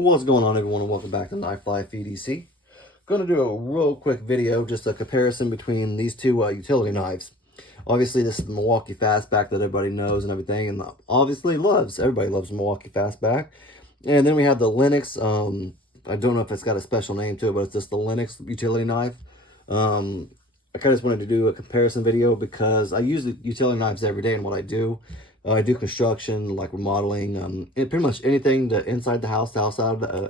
What's going on, everyone, and welcome back to Knife Life EDC. Going to do a real quick video, just a comparison between these two utility knives. Obviously, this is the Milwaukee Fastback that everybody knows and everything, and obviously loves. Everybody loves Milwaukee Fastback. And then we have the Lenox. I don't know if it's got a special name to it, but it's just the Lenox utility knife. I kind of just wanted to do a comparison video because I use the utility knives every day in what I do. I do construction, like remodeling, and pretty much anything to inside the house, to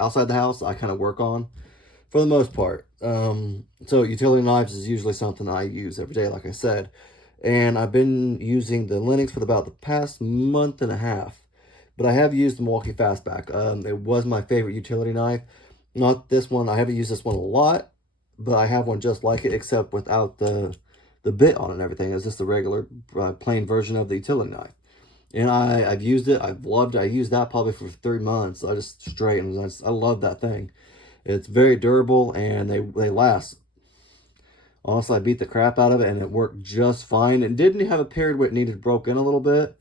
outside the house, I kind of work on for the most part. So utility knives is usually something I use every day, like I said. And I've been using the Lenox for about the past month and a half. But I have used the Milwaukee Fastback. It was my favorite utility knife. Not this one. I haven't used this one a lot, but I have one just like it, except without the bit on it and everything. It's just a regular plain version of the utility knife. And I've used it. I've loved it. I used that probably for 3 months. I just straight, and I love that thing. It's very durable, and they last. Honestly, I beat the crap out of it, and it worked just fine. It didn't have a period where it needed broke in a little bit,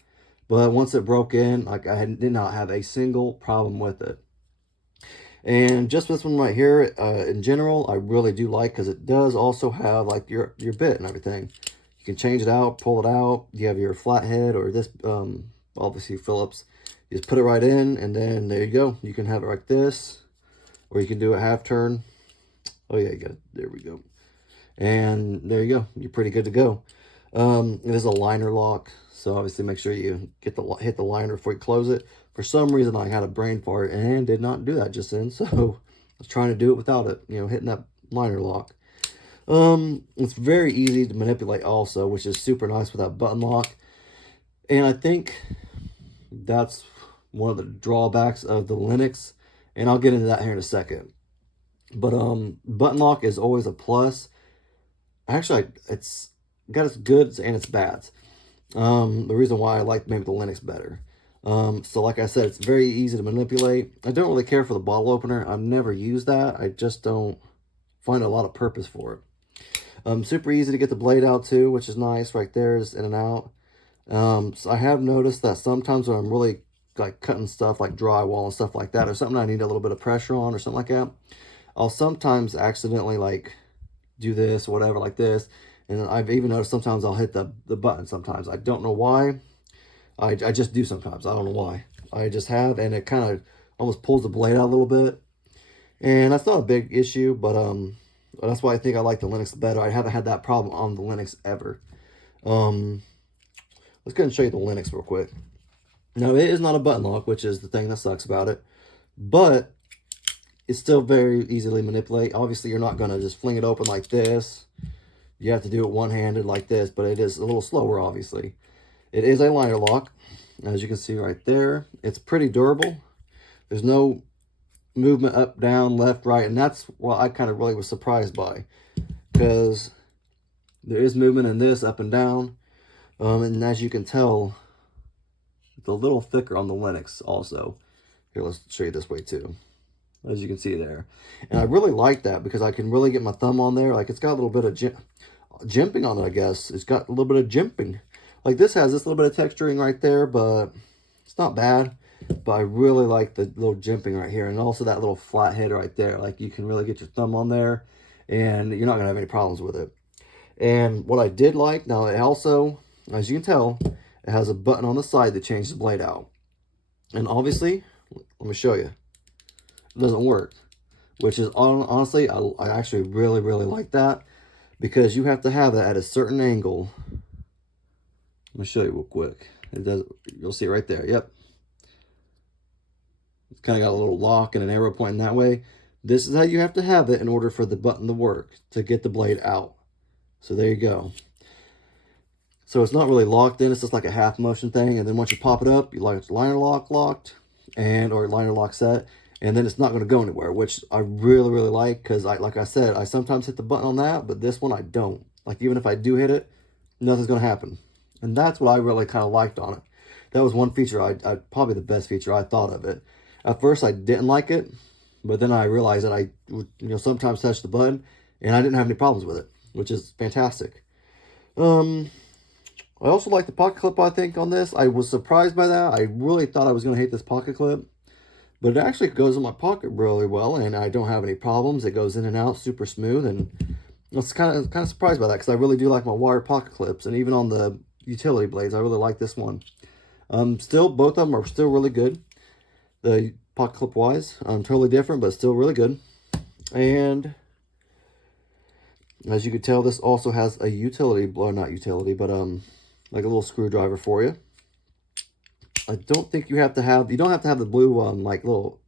but once it broke in, like did not have a single problem with it. And just this one right here, in general, I really do like, because it does also have like your bit and everything. You can change it out, pull it out. You have your flathead, or this, obviously Phillips. You just put it right in, and then there you go. You can have it like this, or you can do a half turn. Oh yeah, you got it. There we go. And there you go. You're pretty good to go. It is a liner lock, so obviously make sure you hit the liner before you close it. For some reason, I had a brain fart and did not do that just then, so I was trying to do it without it, hitting that liner lock. It's very easy to manipulate also, which is super nice with that button lock. And I think that's one of the drawbacks of the Lenox, and I'll get into that here in a second. But button lock is always a plus. Actually, it's got its goods and its bads. The reason why I like maybe the Lenox better. So like I said, it's very easy to manipulate. I don't really care for the bottle opener. I've never used that. I just don't find a lot of purpose for it. Super easy to get the blade out too, which is nice. Right there is in and out. So I have noticed that sometimes when I'm really like cutting stuff like drywall and stuff like that, or something I need a little bit of pressure on or something like that, I'll sometimes accidentally like do this or whatever like this. And I've even noticed sometimes I'll hit the button sometimes. I don't know why. I just do sometimes. I don't know why. I just have, and it kind of almost pulls the blade out a little bit. And that's not a big issue, but that's why I think I like the Lenox better. I haven't had that problem on the Lenox ever. Let's go ahead and show you the Lenox real quick. Now, it is not a button lock, which is the thing that sucks about it. But it's still very easily manipulate. Obviously, you're not going to just fling it open like this. You have to do it one-handed like this, but it is a little slower, obviously. It is a liner lock, as you can see right there. It's pretty durable. There's no movement up, down, left, right, and that's what I kind of really was surprised by, because there is movement in this up and down, and as you can tell, it's a little thicker on the Lenox also. Here, let's show you this way too, as you can see there. And I really like that because I can really get my thumb on there. Like, it's got a little bit of jimping on it, I guess. It's got a little bit of jimping. Like, this has this little bit of texturing right there, but it's not bad. But I really like the little jimping right here, and also that little flathead right there. Like, you can really get your thumb on there, and you're not going to have any problems with it. And what I did like, now it also, as you can tell, it has a button on the side that changes the blade out. And obviously, let me show you. It doesn't work, which is honestly, I actually really, really like that, because you have to have it at a certain angle. Let me show you real quick. It does. You'll see it right there. Yep. It's kind of got a little lock and an arrow pointing that way. This is how you have to have it in order for the button to work, to get the blade out. So there you go. So it's not really locked in. It's just like a half motion thing. And then once you pop it up, you like it's liner lock locked, or liner lock set. And then it's not going to go anywhere, which I really, really like, because like I said, I sometimes hit the button on that, but this one I don't. Like, even if I do hit it, nothing's going to happen. And that's what I really kind of liked on it. That was one feature, I probably the best feature I thought of it. At first, I didn't like it, but then I realized that I would, sometimes touch the button, and I didn't have any problems with it, which is fantastic. I also like the pocket clip, I think, on this. I was surprised by that. I really thought I was going to hate this pocket clip. But it actually goes in my pocket really well, and I don't have any problems. It goes in and out super smooth, and I was kind of surprised by that because I really do like my wire pocket clips, and even on the utility blades, I really like this one. Still, both of them are still really good. The pocket clip wise, totally different, but still really good. And as you can tell, this also has a utility, well, not utility, but like a little screwdriver for you. I don't think you don't have to have the blue like little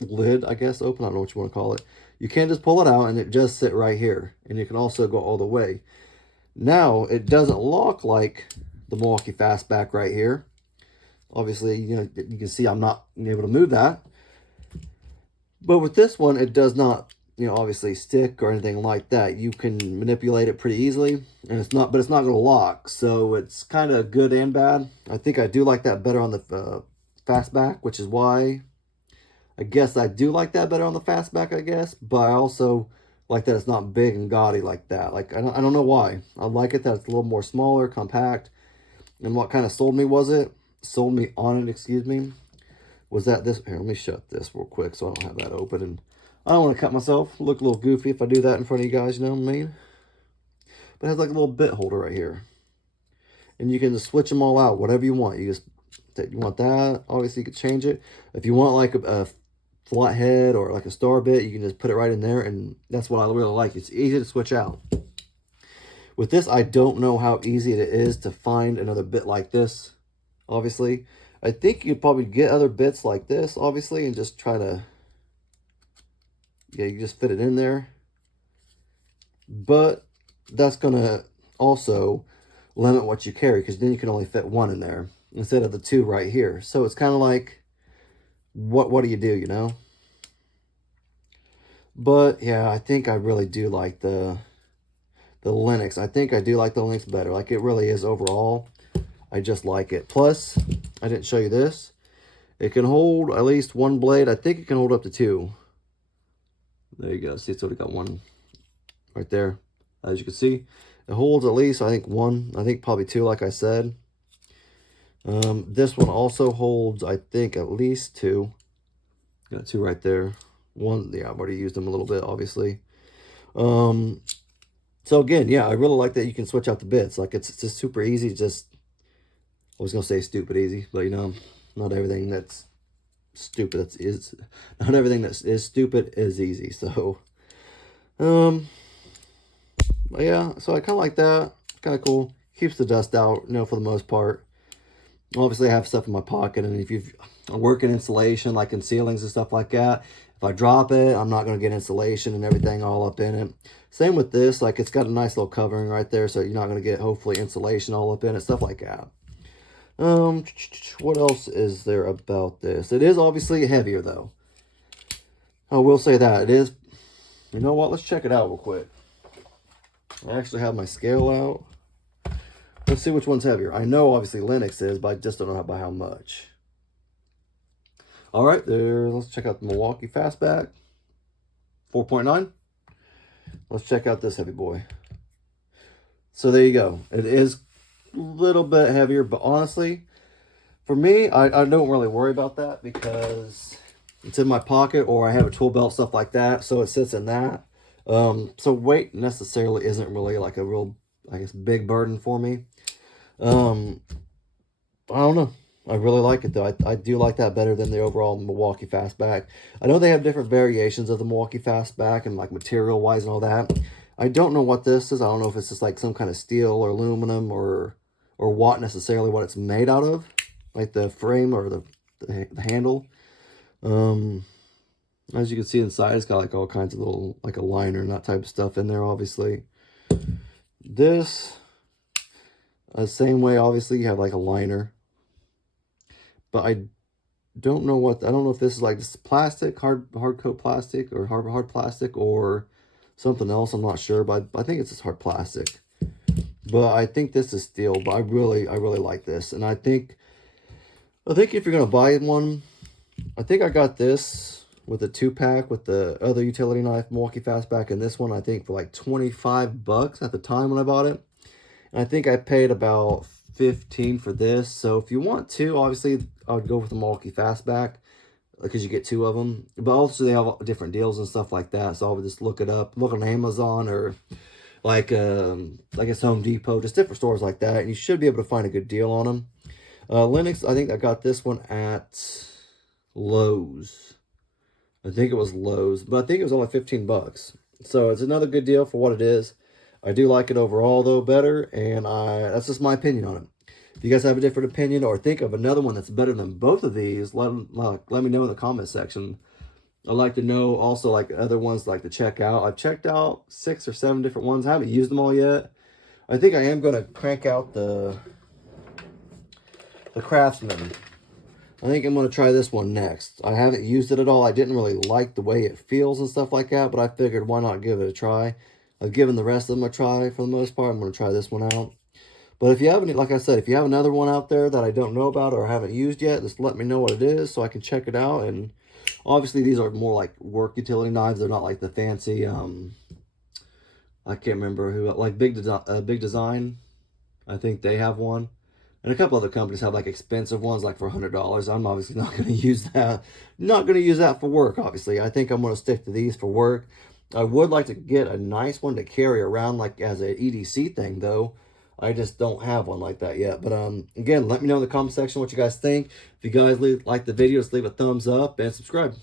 lid, I guess, open. I don't know what you want to call it. You can just pull it out and it just sit right here. And you can also go all the way. Now, it doesn't lock like the Milwaukee Fastback right here. Obviously, you can see I'm not able to move that. But with this one, it does not, obviously stick or anything like that. You can manipulate it pretty easily, and it's not going to lock. So it's kind of good and bad. I think I do like that better on the Fastback, which is why I guess I do like that better on the Fastback, I guess. But I also like that it's not big and gaudy like that. Like, I don't know why. I like it that it's a little more smaller, compact. And what kind of sold me on it, excuse me, was that this, here, let me shut this real quick so I don't have that open. And I don't want to cut myself, look a little goofy if I do that in front of you guys, you know what I mean? But it has like a little bit holder right here. And you can just switch them all out, whatever you want. You want that, obviously you can change it. If you want like a flat head or like a star bit, you can just put it right in there, and that's what I really like. It's easy to switch out. With this, I don't know how easy it is to find another bit like this, obviously. I think you'd probably get other bits like this, obviously, and just try to, you just fit it in there. But that's going to also limit what you carry, because then you can only fit one in there instead of the two right here. So it's kind of like, what do you do, But yeah, I think I really do like the Lenox. I think I do like the Lenox better. Like, it really is overall. I just like it. Plus, I didn't show you this. It can hold at least one blade. I think it can hold up to two. There you go. See, it's already got one right there. As you can see, it holds at least, I think, one. I think probably two, like I said. This one also holds, I think, at least two. Got two right there. One, yeah, I've already used them a little bit, obviously. So again, yeah, I really like that you can switch out the bits. Like, it's just super easy. Just, I was gonna say stupid easy, but not everything that's stupid not everything that is stupid is easy. So, but yeah, so I kind of like that. Kind of cool. Keeps the dust out, for the most part. Obviously, I have stuff in my pocket, and if you work in insulation, like in ceilings and stuff like that, if I drop it, I'm not going to get insulation and everything all up in it. Same with this, like, it's got a nice little covering right there, so you're not going to get, hopefully, insulation all up in it, stuff like that. What else is there about this? It is obviously heavier, though. I will say that. It is, you know what, let's check it out real quick. I actually have my scale out. Let's see which one's heavier. I know, obviously, Lenox is, but I just don't know by how much. All right, there. Let's check out the Milwaukee Fastback. 4.9. Let's check out this heavy boy. So there you go. It is a little bit heavier, but honestly, for me, I don't really worry about that because it's in my pocket, or I have a tool belt, stuff like that, so it sits in that. So weight necessarily isn't really like a real, I guess, big burden for me. I don't know. I really like it, though. I do like that better than the overall Milwaukee Fastback. I know they have different variations of the Milwaukee Fastback and, like, material-wise and all that. I don't know what this is. I don't know if it's just, like, some kind of steel or aluminum or what necessarily what it's made out of. Like the frame or the handle. As you can see inside, it's got, like, all kinds of little, like, a liner and that type of stuff in there, obviously. This, the same way, obviously, you have, like, a liner. But I don't know if this is like this plastic, hard coat plastic, or hard plastic, or something else. I'm not sure, but I think it's just hard plastic. But I think this is steel. But I really like this, and I think if you're gonna buy one, I think I got this with a 2-pack with the other utility knife Milwaukee Fastback, and this one I think for like $25 at the time when I bought it, and I think I paid about $15 for this. So if you want to, obviously, I would go with the Milwaukee Fastback. because you get 2 of them. But also they have different deals and stuff like that. So I would just look it up, look on Amazon or like it's Home Depot, just different stores like that, and you should be able to find a good deal on them. Lenox, I think I got this one at Lowe's. I think it was Lowe's, but I think it was only 15 bucks. So it's another good deal for what it is. I do like it overall though better, and that's just my opinion on it. If you guys have a different opinion or think of another one that's better than both of these, let me know in the comment section. I'd like to know also like other ones like to check out. I've checked out 6 or 7 different ones. I haven't used them all yet. I think I am going to crank out the Craftsman. I think I'm going to try this one next. I haven't used it at all. I didn't really like the way it feels and stuff like that, but I figured why not give it a try. I've given the rest of them a try for the most part. I'm going to try this one out. But if you have any, like I said, if you have another one out there that I don't know about or haven't used yet, just let me know what it is so I can check it out. And obviously these are more like work utility knives. They're not like the fancy, I can't remember who, like Big Design. I think they have one. And a couple other companies have like expensive ones, like for $100. I'm obviously not going to use that. Not going to use that for work, obviously. I think I'm going to stick to these for work. I would like to get a nice one to carry around like as an EDC thing, though. I just don't have one like that yet. But again, let me know in the comment section what you guys think. If you guys like the video, just leave a thumbs up and subscribe.